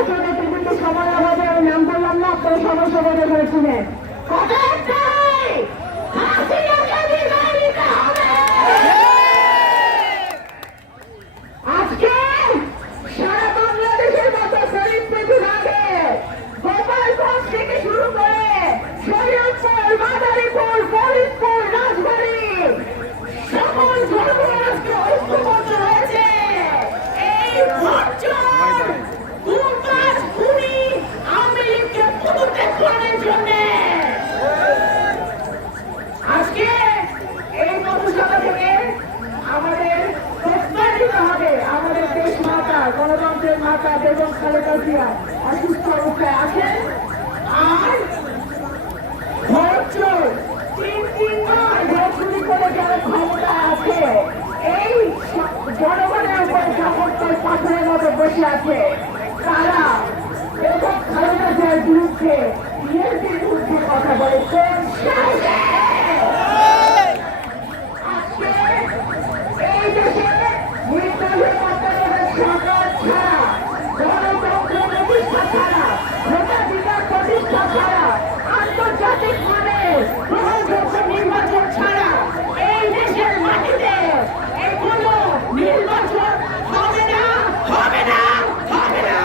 জাতীয় নেতৃবৃন্দের সময় আমাদের আমি নাম বললাম না, আপনারা সবাই সবাই করেছিলেন। আজকে সারা বাংলাদেশের মতো ফরিদপুর বিভাগে গোপালগঞ্জ থেকে শুরু করে শরীয়তপুর, মাদারীপুর, ফরিদপুর, রাজবাড়ী সকল জনগণ আজকে ঐক্যবদ্ধ হয়েছে এই মঞ্চ দুর্গাস খুনি আওয়ামী লীগকে পদত্যাগের জন্য। আজকে এই পথসভা থেকে আমাদের প্রস্তাবিত হবে আমাদের দেশ মাতা, গণতন্ত্রের মাতা বেগম খালেদা জিয়া অসুস্থ অবস্থায় আছেন। আর তিন-তিনবার ভোট চুরি করে যারা ক্ষমতা আছে, এই জনগণের উপর সমর্থন পাথরের মতো বসে আছে, তারা বেগম খালেদা জিয়ার বিরুদ্ধে বিএনপির বিরুদ্ধে কথা বলে। কোন সাহসে এই দেশে নির্দলীয় মতামতের সরকার ছাড়া, গণতন্ত্র প্রতিষ্ঠা ছাড়া, ভোটাধিকার প্রতিষ্ঠা ছাড়া, আন্তর্জাতিকভাবে গ্রহণযোগ্য নির্বাচন ছাড়া এই দেশের মাটিতে এগুলো নির্বাচন হবে না, হবে না, হবে না।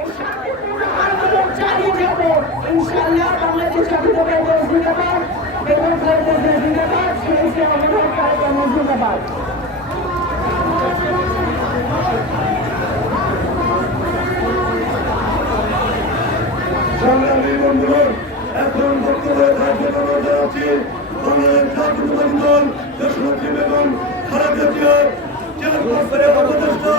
এই শান্তিপূর্ণ আন্দোলন চালিয়ে যাবো ইনশাআল্লাহ। বাংলাদেশ জাতীয়তাবাদী দল জিন্দাবাদ, বেগম খালেদা জিয়া জিন্দাবাদ, শহীদ আলমগীর তারেক রহমান জিন্দাবাদ। সংগ্রামী বন্ধুগণ, এখন বক্তব্য রাখতে আছি বাংলাদেশ জাতীয়তাবাদী দল দেশনেত্রী বেগম খালেদা জিয়ার চেয়ারপারসনের উপদেষ্টা